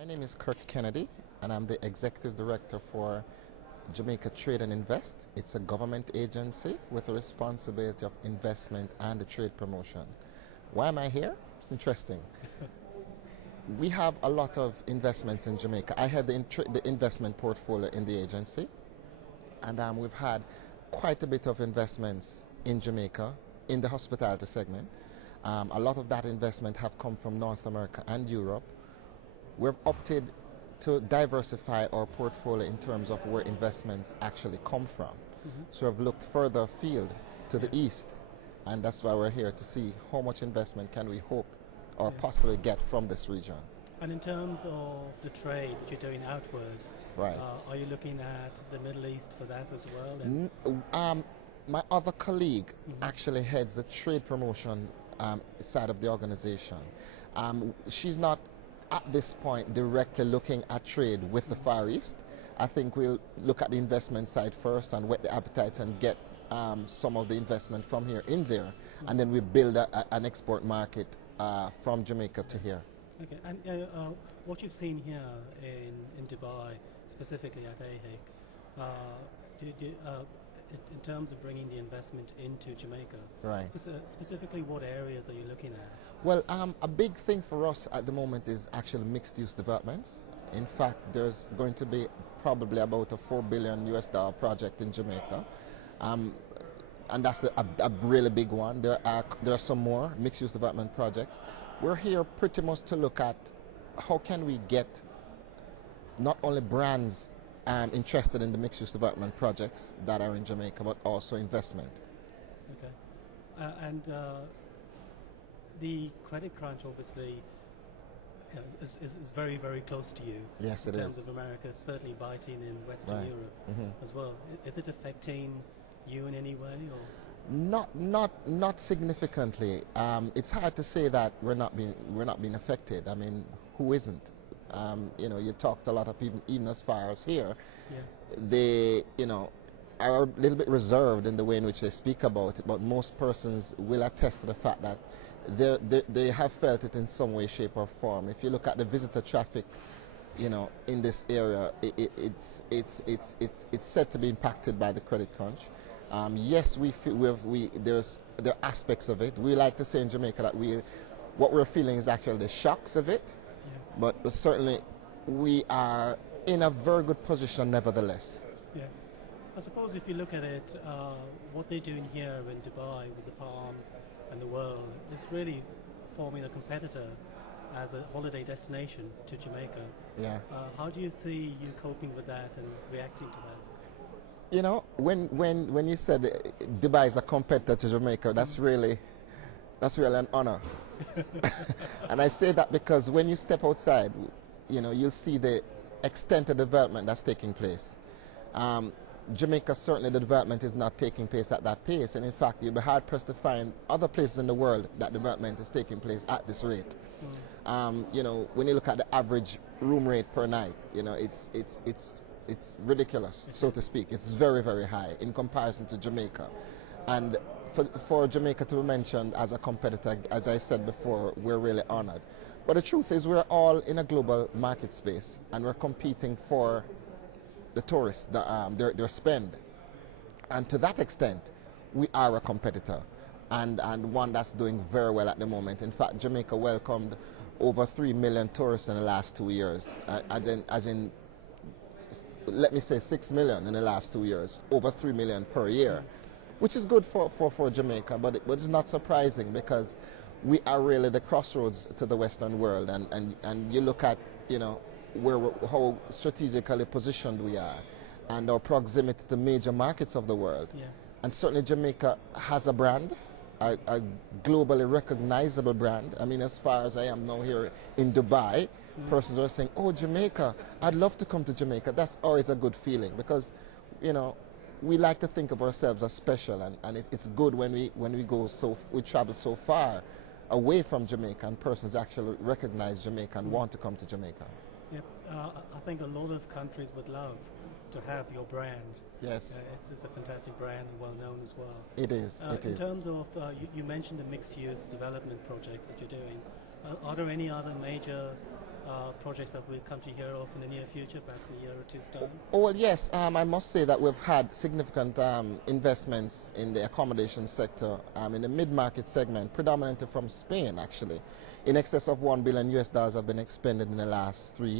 My name is Kirk Kennedy, and I'm the Executive Director for Jamaica Trade and Invest. It's a government agency with the responsibility of investment and the trade promotion. Why am I here? It's interesting. We have a lot of investments in Jamaica. I had the investment portfolio in the agency, and we've had quite a bit of investments in Jamaica in the hospitality segment. A lot of that investment have come from North America and Europe. We've opted to diversify our portfolio in terms of where investments actually come from. So we've looked further afield to the east, and that's why we're here to see how much investment can we hope or possibly get from this region. And in terms of the trade that you're doing outward, Right. Are you looking at the Middle East for that as well? My other colleague actually heads the trade promotion side of the organization. She's not at this point directly looking at trade with the Far East. I think we'll look at the investment side first and whet the appetite and get some of the investment from here in there, and then we build an export market from Jamaica to here. Okay, and what you've seen here in Dubai, specifically at AHIC, in terms of bringing the investment into Jamaica, Right. Specifically what areas are you looking at? Well, a big thing for us at the moment is actually mixed-use developments. In fact, there's going to be probably about a $4 billion project in Jamaica, and that's a really big one. There are some more mixed-use development projects. We're here pretty much to look at how can we get not only brands interested in the mixed-use development projects that are in Jamaica, but also investment. Okay, and the credit crunch obviously is very, very close to you. Yes, it is. In terms of America, certainly biting in Western Europe as well. Is it affecting you in any way, or? Not significantly. It's hard to say that we're not being affected. I mean, who isn't? You talk to a lot of people, even as far as here. They, are a little bit reserved in the way in which they speak about it, but most persons will attest to the fact that they have felt it in some way, shape, or form. If you look at the visitor traffic, in this area, it's said to be impacted by the credit crunch. Yes, we feel there are aspects of it. We like to say in Jamaica that what we're feeling is actually the shocks of it, but certainly we are in a very good position nevertheless. Yeah. I suppose if you look at it, what they're doing here in Dubai with the Palm and the World is really forming a competitor as a holiday destination to Jamaica. Yeah. How do you see you coping with that and reacting to that? When you said Dubai is a competitor to Jamaica, that's really an honor. And I say that because when you step outside, you'll see the extent of development that's taking place. Jamaica, certainly the development is not taking place at that pace, and in fact you'll be hard pressed to find other places in the world that development is taking place at this rate. When you look at the average room rate per night, it's ridiculous, so to speak. It's very, very high in comparison to Jamaica. And for Jamaica to be mentioned as a competitor, as I said before, we're really honored. But the truth is we're all in a global market space, and we're competing for the tourists, their spend. And to that extent, we are a competitor, and one that's doing very well at the moment. In fact, Jamaica welcomed over 3 million tourists in the last 2 years, as in let me say 6 million in the last 2 years, over 3 million per year, which is good for Jamaica, but it's not surprising because we are really the crossroads to the Western world, and you look at, how strategically positioned we are and our proximity to major markets of the world. And certainly Jamaica has a brand, a globally recognizable brand. I mean, as far as I am now here in Dubai, persons are saying, "Oh, Jamaica, I'd love to come to Jamaica." That's always a good feeling because, we like to think of ourselves as special, and it's good when we travel so far away from Jamaica and persons actually recognize Jamaica and want to come to Jamaica. Yep. I think a lot of countries would love to have your brand. Yes. It's a fantastic brand and well known as well. It is. In terms of, you mentioned the mixed-use development projects that you're doing. Are there any other major projects that we'll come to hear of in the near future, perhaps a year or two's time? Oh, well, yes, I must say that we've had significant investments in the accommodation sector, in the mid-market segment, predominantly from Spain, actually. In excess of $1 billion US have been expended in the last 3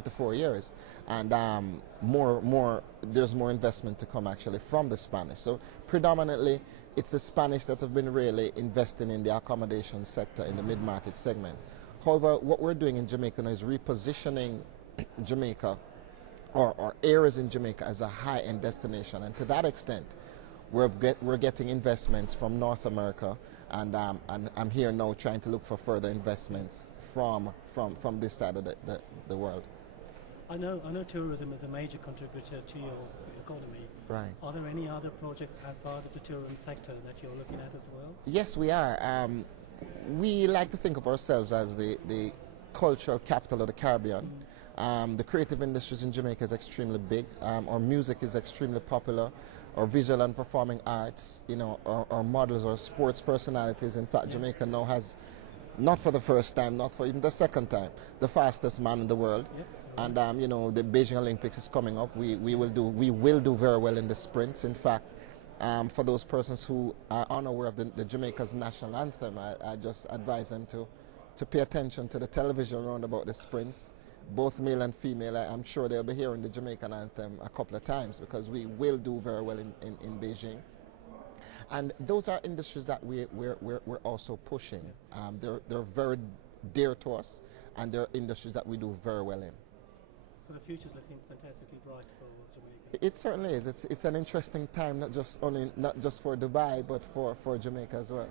to 4 years. And there's more investment to come, actually, from the Spanish. So predominantly, it's the Spanish that have been really investing in the accommodation sector in the mid-market segment. However, what we're doing in Jamaica now is repositioning Jamaica or areas in Jamaica as a high-end destination. And to that extent, we're getting investments from North America, and I'm here now trying to look for further investments from this side of the world. I know tourism is a major contributor to your economy. Right. Are there any other projects outside of the tourism sector that you're looking at as well? Yes, we are. We like to think of ourselves as the cultural capital of the Caribbean. The creative industries in Jamaica is extremely big. Our music is extremely popular. Our visual and performing arts, our models, our sports personalities. In fact, Jamaica now has, not for the first time, not for even the second time, the fastest man in the world. Yep. And the Beijing Olympics is coming up. We will do very well in the sprints. In fact, for those persons who are unaware of the Jamaica's national anthem, I just advise them to pay attention to the television around about the sprints, both male and female. I'm sure they'll be hearing the Jamaican anthem a couple of times, because we will do very well in Beijing. And those are industries that we're also pushing. They're very dear to us, and they're industries that we do very well in. So the future's looking fantastically bright for Jamaica. It certainly is. It's an interesting time, not just for Dubai, but for Jamaica as well.